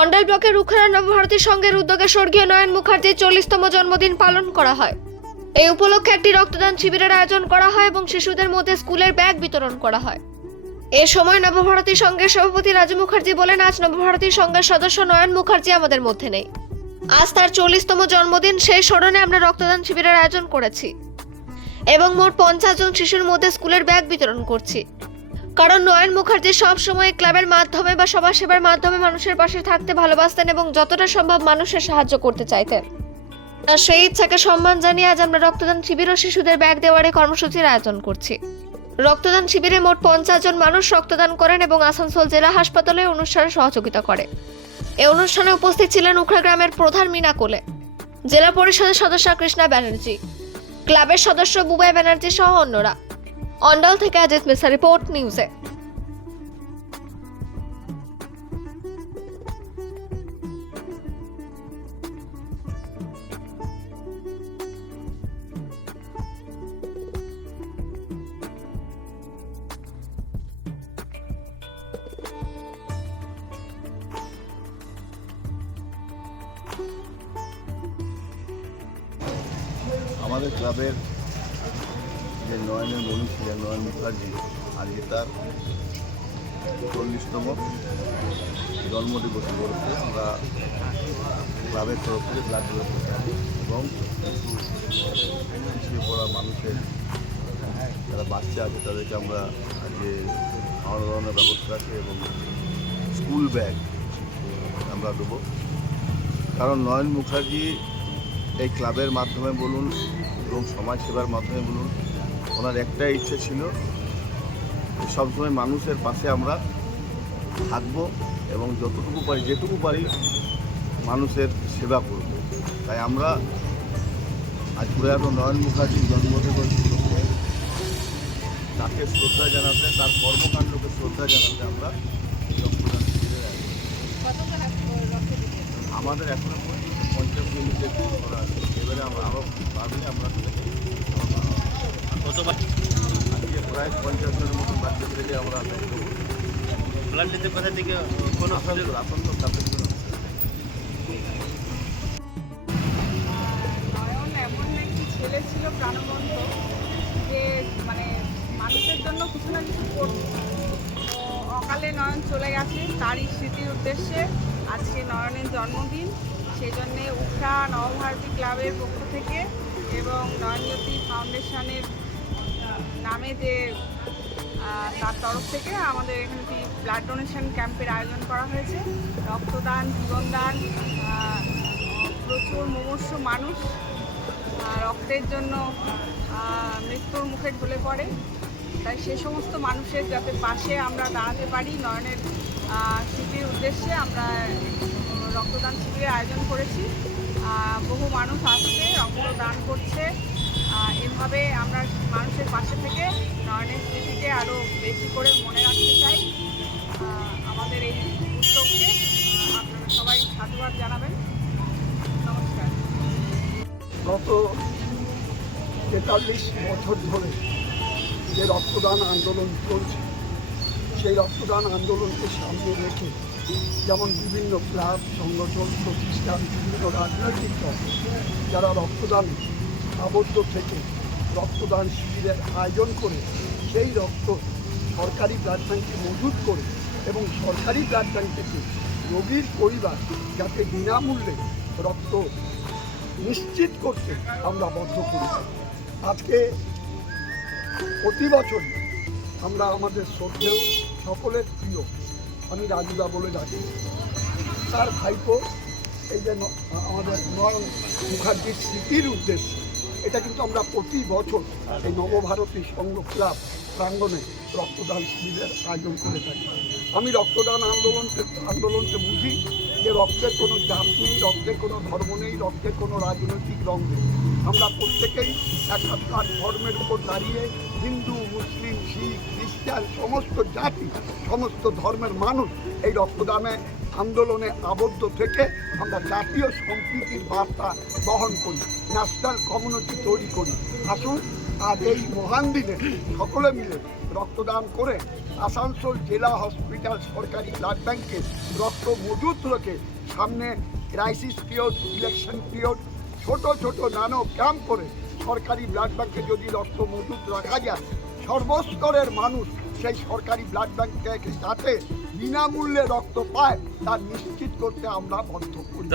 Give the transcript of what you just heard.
অন্ডাল ব্লকের রুখারা নবভারতী সংঘের উদ্যোগে স্বর্গীয় নয়ন মুখার্জির 40তম জন্মদিন পালন করা হয়। এই উপলক্ষে একটি রক্তদান শিবিরের আয়োজন করা হয় এবং শিশুদের মধ্যে স্কুলের ব্যাগ বিতরণ করা হয়। এ সময় নবভারতী সংঘের সভাপতি রাজু মুখার্জি বলেন, আজ নবভারতী সংঘের সদস্য নয়ন মুখার্জি আমাদের মধ্যে নেই। আজ তার 40তম জন্মদিন, সেই স্মরণে আমরা রক্তদান শিবিরের আয়োজন করেছি এবং মোট 50 জন শিশুর মধ্যে স্কুলের ব্যাগ বিতরণ করছি। কারণ নয়ন মুখার্জি সব সময় ক্লাবের মাধ্যমে বা সমাজ সেবার মাধ্যমে মানুষের পাশে থাকতে ভালোবাসতেন এবং যতটা সম্ভব মানুষের সাহায্য করতে চাইতেন। তার সেই ইচ্ছাকে সম্মান জানিয়ে আজ আমরা রক্তদান শিবির ও শিশুদের ব্যাগ দেওয়ার এই কর্মসূচির আয়োজন করছি। রক্তদান শিবিরে মোট 50 জন মানুষ রক্তদান করেন এবং আসানসোল জেলা হাসপাতালে অনুষ্ঠানে সহযোগিতা করে। এই অনুষ্ঠানে উপস্থিত ছিলেন উখড়া গ্রামের প্রধান মিনা কোলে, জেলা পরিষদের সদস্য কৃষ্ণা ব্যানার্জি, ক্লাবের সদস্য বুবাই ব্যানার্জি সহ অন্যরা। অন্ডাল থেকে অজিত মিশ্রা, রিপোর্ট নিউজে। আমাদের ক্লাবের যে নয়নের মণি ছিলেন নয়ন মুখার্জি, আজকে তার 40তম জন্মদিবস উপলক্ষে আমরা ক্লাবের তরফ থেকে ব্লাড ডোনেশন করি এবং পিছিয়ে পড়া মানুষের যারা বাচ্চা আছে তাদেরকে আমরা আজকে খাওয়ানো দাওয়ানোর ব্যবস্থা আছে এবং স্কুল ব্যাগ আমরা দেবো। কারণ নয়ন মুখার্জি এই ক্লাবের মাধ্যমে বলুন এবং সমাজ সেবার মাধ্যমে বলুন, ওনার একটাই ইচ্ছে ছিল সবসময় মানুষের পাশে আমরা থাকবো এবং যতটুকু পারি যেটুকু পারি মানুষের সেবা করব। তাই আমরা আজ প্রয়াত নয়ন মুখার্জির জন্মদিবস উপলক্ষে তাকে শ্রদ্ধা জানাতে, তার কর্মকাণ্ডকে শ্রদ্ধা জানাতে আমরা রক্তদান শিবিরের আমাদের এখনো পর্যন্ত 50 মিনিটের করা আছে। এবারে আমরা আরও ভাবলে আমরা আজকে প্রায় 50 জনের মতো বাচ্চাদেরকে আমরা ব্লাড নিতে কোথা থেকে কোনো আসন্ন ক্লাবের জন্য। নয়ন এমন একটি ছেলে ছিল প্রাণবন্ত, যে মানে মানুষের জন্য কিছু না কিছু করত। তো অকালে নয়ন চলে গেছে, তারই স্মৃতির উদ্দেশ্যে আজকে নয়নের জন্মদিন। সেই জন্যে উখড়া নবভারতী ক্লাবের পক্ষ থেকে এবং নয়নজ্যোতি ফাউন্ডেশনের নামে যে তার তরফ থেকে আমাদের এখানে একটি ব্লাড ডোনেশন ক্যাম্পের আয়োজন করা হয়েছে। রক্তদান, জীবনদান, প্রচুর মুমূর্ষ মানুষ রক্তের জন্য মৃত্যুর মুখে ঢলে পড়ে। তাই সে সমস্ত মানুষের যাতে পাশে আমরা দাঁড়াতে পারি, নয়নের স্মৃতির উদ্দেশ্যে আমরা রক্তদান শিবিরের আয়োজন করেছি। বহু মানুষ আসছে, রক্তদান করছে। এভাবে আমরা মানুষের পাশে থেকে নয়নের স্মৃতিকে আরও বেশি করে মনে রাখতে চাই। আমাদের এই উদ্যোগকে আপনারা সবাই সাধুবাদ জানাবেন। নমস্কার। গত 43 বছর ধরে যে রক্তদান আন্দোলন চলছে, সেই রক্তদান আন্দোলনকে সামনে রেখে যেমন বিভিন্ন ক্লাব, সংগঠন, প্রতিষ্ঠান, বিভিন্ন রাজনৈতিক দল যারা রক্তদানে আবদ্ধ থেকে রক্তদান শিবিরের আয়োজন করে সেই রক্ত সরকারি ব্লাড ব্যাঙ্কে মজুত করে এবং সরকারি ব্লাড ব্যাঙ্ক থেকে রোগীর পরিবার যাতে বিনামূল্যে রক্ত নিশ্চিত করতে আমরা বদ্ধ করি। আজকে প্রতি বছর আমরা আমাদের শ্রদ্ধেয় সকলের প্রিয়, আমি রাজুদা বলে ডাকি, তার ভাইপো এই যে আমাদের নয়ন মুখার্জির স্মৃতির উদ্দেশ্যে এটা কিন্তু আমরা প্রতি বছর এই নবভারতী সংঘ ক্লাব প্রাঙ্গণে রক্তদান শিবিরের আয়োজন করে থাকি। আমি রক্তদান আন্দোলনকে বুঝি যে রক্তের কোনো জাত নেই, রক্তের কোনো ধর্ম নেই, রক্তের কোনো রাজনৈতিক রং নেই। আমরা প্রত্যেকেই একাত্মার ধর্মের উপর দাঁড়িয়ে হিন্দু, মুসলিম, শিখ, খ্রিস্টান সমস্ত জাতি, সমস্ত ধর্মের মানুষ এই রক্তদানে আন্দোলনে আবদ্ধ থেকে আমরা জাতীয় সম্প্রীতির বার্তা বহন করি, ন্যাশনাল কমিউনিটি তৈরি করি। আসুন আর এই মহান দিনে সকলে মিলে রক্তদান করে আসানসোল জেলা হসপিটাল সরকারি ব্লাড ব্যাংকে রক্ত মজুত রেখে সামনে ক্রাইসিস পিরিয়ড, ইলেকশন পিরিয়ড, ছোট ছোট নানো ক্যাম্প করে সরকারি ব্লাড ব্যাংকে যদি রক্ত মজুত রাখা যায়, সর্বস্তরের মানুষ সেই সরকারি ব্লাড ব্যাংকে যাতে বিনামূল্যে রক্ত পায় তা নিশ্চিত করতে আমরা বদ্ধ করি।